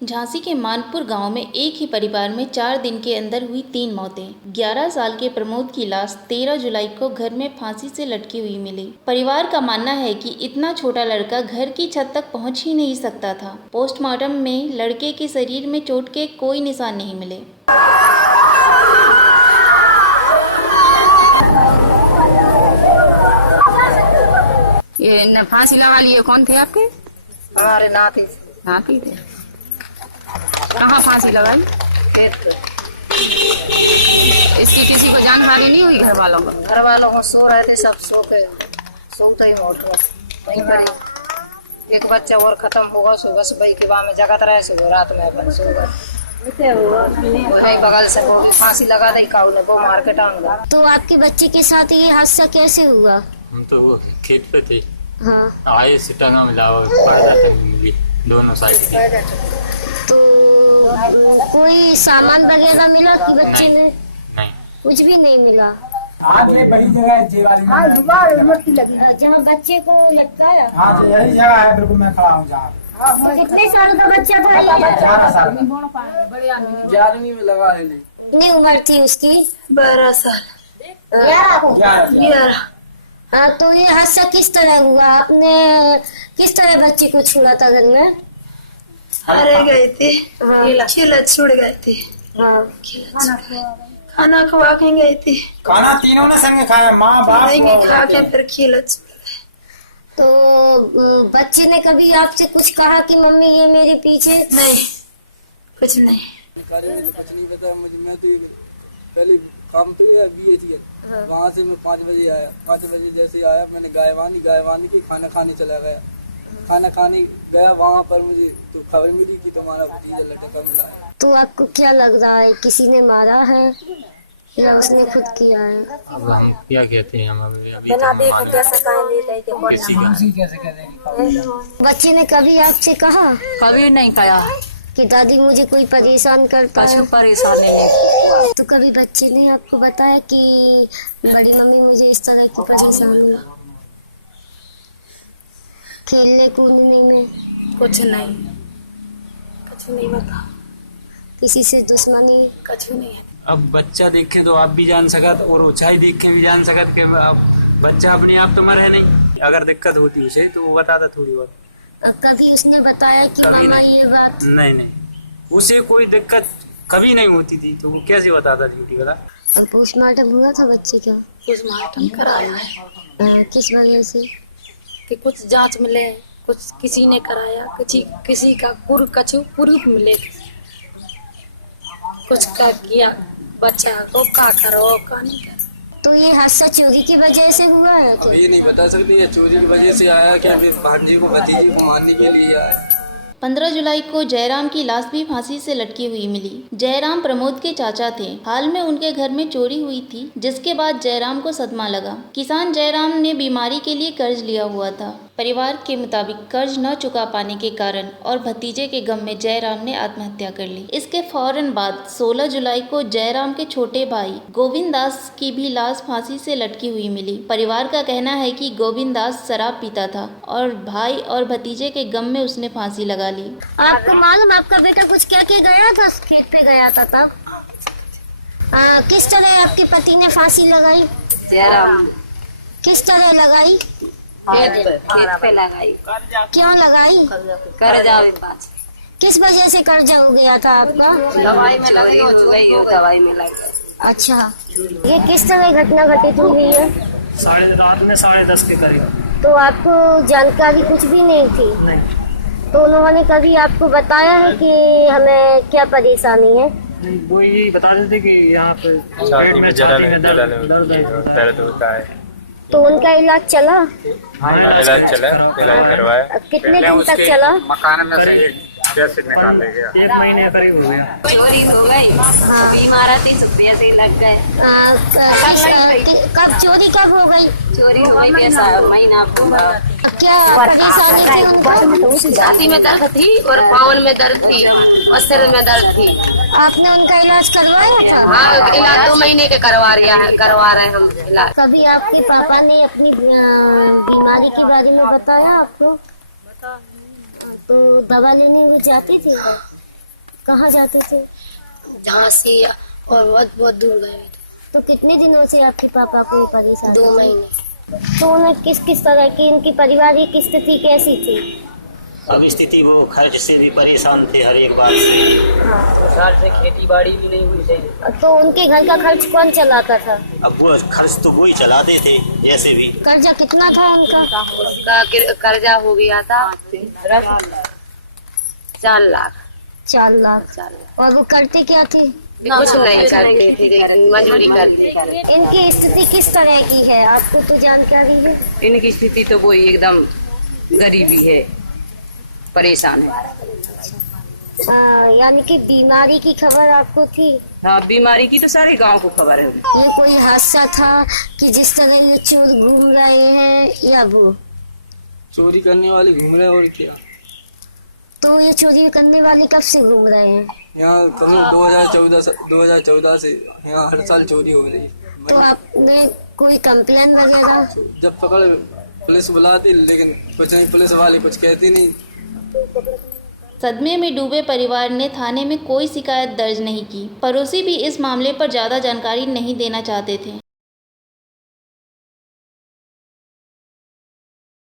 झांसी के मानपुर गांव में एक ही परिवार में 4 दिन के अंदर हुई 3 मौतें। 11 साल के प्रमोद की लाश 13 जुलाई को घर में फांसी से लटकी हुई मिली। परिवार का मानना है कि इतना छोटा लड़का घर की छत तक पहुंच ही नहीं सकता था। पोस्टमार्टम में लड़के के शरीर में चोट के कोई निशान नहीं मिले। ये फांसी लगा लिए कौन थे आपके? हमारे नाती नाती थे। कहाँ फांसी लगाई? इसकी किसी को जानकारी नहीं हुई? घर वालों को सो रहे थे, सब सोते ही उठ गए। वहीं पर एक बच्चा और खत्म होगा, सुबह सुबह के बाद में जगत रहे, सुबह रात में अपन सो गए। वही बगल से वो फांसी लगा दी, काऊ ने वो मार के टांग दिया। तो आपके बच्चे के साथ ये हादसा कैसे हुआ? हम तो वो खेत पे थे। हाँ। आए सिटंगा मिला मिली दोनों साइड। तो कोई सामान वगैरह मिला कि बच्चे ने? नहीं, कुछ भी नहीं मिला। आगे बड़ी जगह है जहाँ बच्चे को लटकाया? हाँ, यही जगह है, बिल्कुल मैं खड़ा हूँ जहाँ। तो कितने साल का बच्चा था ये? 11 साल। बड़े आदमी में लगा है। कितनी उम्र थी उसकी? 12 साल। 11। हाँ, तो ये हादसा किस तरह हुआ? आपने किस तरह बच्चे को छुड़ा था घर में? अरे गए थे, हाँ। खिलत छुड़ गए थे। हाँ। खाना खवा के गए थे। खाना तीनों ने संग खाया, माँ बाप खा के फिर खिलत। तो बच्चे ने कभी आपसे कुछ कहा कि मम्मी ये मेरे पीछे? नहीं, कुछ नहीं। कुछ नहीं पता मुझे। मैं तो पहले काम पे गया BHL, वहाँ से मैं 5 बजे आया। 5 बजे जैसे आया मैंने गायवानी की खाना खाने चला गया। खाना खाने गया, वहाँ पर मुझे तो खबर मिली कि तुम्हारा भतीजा लटका मिला है। तो आपको क्या लग रहा है, किसी ने मारा है या उसने खुद किया है? अब हम क्या कहते हैं, हम अभी बिना देखे कैसे कहेंगे बच्चे ने कभी आपसे कहा? कभी नहीं कहा कि दादी मुझे कोई परेशान करता है? परेशान नहीं। तो कभी बच्चे ने आपको बताया कि बड़ी मम्मी मुझे इस तरह की परेशानी है? खेलने कूदने में कुछ नहीं बता। किसी से दुश्मनी? कुछ नहीं है। अब बच्चा देख के तो आप भी जान सकत और ऊंचाई देख के भी जान सकत कि अब बच्चा अपने आप तो मरे नहीं। अगर दिक्कत होती उसे तो वो बताता थोड़ी बहुत। कभी उसने बताया कि मामा ये बात? नहीं, उसे कोई दिक्कत कभी नहीं होती थी, तो वो कैसे बताता ड्यूटी वाला? पोस्टमार्टम हुआ था बच्चे का? पोस्टमार्टम कराया है। किस वजह से? कि कुछ जांच मिले, कुछ किसी ने कराया, किसी का पूर्व मिले, कुछ का किया बच्चा को का करो का नहीं करो। तो ये हादसा चोरी की वजह से हुआ है क्या? ये नहीं बता सकती है चोरी की वजह से आया क्या, फिर भांजी को भतीजी को मारने के लिए आया। 15 जुलाई को जयराम की लाश भी फांसी से लटकी हुई मिली। जयराम प्रमोद के चाचा थे। हाल में उनके घर में चोरी हुई थी, जिसके बाद जयराम को सदमा लगा। किसान जयराम ने बीमारी के लिए कर्ज लिया हुआ था। परिवार के मुताबिक कर्ज न चुका पाने के कारण और भतीजे के गम में जयराम ने आत्महत्या कर ली। इसके फौरन बाद 16 जुलाई को जयराम के छोटे भाई गोविंद दास की भी लाश फांसी से लटकी हुई मिली। परिवार का कहना है कि गोविंद दास शराब पीता था और भाई और भतीजे के गम में उसने फांसी लगा ली। आपको मालूम आपका बेटा कुछ क्या के गया था? खेत पे गया था तब? किस तरह आपके पति ने फांसी लगाई? किस तरह लगाई? खेत पे लगाई। क्यों लगाई? कर्जा में पास। किस वजह से कर्जा हो गया था आपका? दवाई में लगी हो गई, दवाई में लगी। अच्छा, ये किस तरह घटना घटित हुई है? रात में 10:30 के करीब। तो आपको जानकारी कुछ भी नहीं थी? नहीं। तो उन्होंने कभी आपको बताया है कि हमें क्या परेशानी है? वो यही बता देते कि यहाँ पे छाती में दर्द होता है। तो उनका इलाज चला? हाँ, इलाज चला, इलाज करवाया। कितने दिन तक चला? मकान में से पैसे निकाल ले गया। 1 महीने करीब हो गया। चोरी हो गई, बीमार थी, सब पैसे लग गए। कब चोरी कब हो गई? चोरी हो गई, पैसा महीना पूरा। क्या परेशानी थी उनको? छाती में दर्द थी और पाँव में दर्द थी और सिर में दर्द थी। आपने उनका इलाज करवाया था? हाँ, इलाज 2 महीने के करवा रहे हैं हम इलाज। कभी आपके पापा ने अपनी बीमारी के बारे में बताया आपको? तो दवा लेने वो जाती थी? कहाँ जाते थे? झांसी और बहुत बहुत दूर गए थे। तो कितने दिनों से आपके पापा को ये परेशान? 2 महीने। तो उन्हें किस किस तरह की इनकी पारिवारिक स्थिति कैसी थी? अब स्थिति वो खर्च से भी परेशान थे हर एक बात से। साल से खेती बाड़ी भी नहीं हुई सही। तो उनके घर का खर्च कौन चलाता था? अब वो खर्च तो वो ही चलाते थे जैसे भी। कर्जा कितना था उनका? उसका कर्जा हो गया था 4 लाख। 4 लाख। और वो करते क्या थे? कुछ नहीं करते थे, मजदूरी करते थे। इनकी स्थिति किस तरह की है, आपको तो जानकारी है? इनकी स्थिति तो वही एकदम गरीबी है, परेशान है। यानी कि बीमारी की खबर आपको थी? हाँ, बीमारी की तो सारे गांव को खबर है। ये कोई हादसा था कि जिस तरह ये चोर घूम रहे हैं या वो? चोरी करने वाले घूम रहे और क्या। तो ये चोरी करने वाले कब से घूम रहे हैं? यहाँ कम 2014 से यहाँ हर साल चोरी हो रही है। तो आपने कोई कंप्लेन वगैरह? जब पकड़ पुलिस बुलाती लेकिन कुछ नहीं, पुलिस वाले कुछ कहती नहीं। सदमे में डूबे परिवार ने थाने में कोई शिकायत दर्ज नहीं की। पड़ोसी भी इस मामले पर ज़्यादा जानकारी नहीं देना चाहते थे।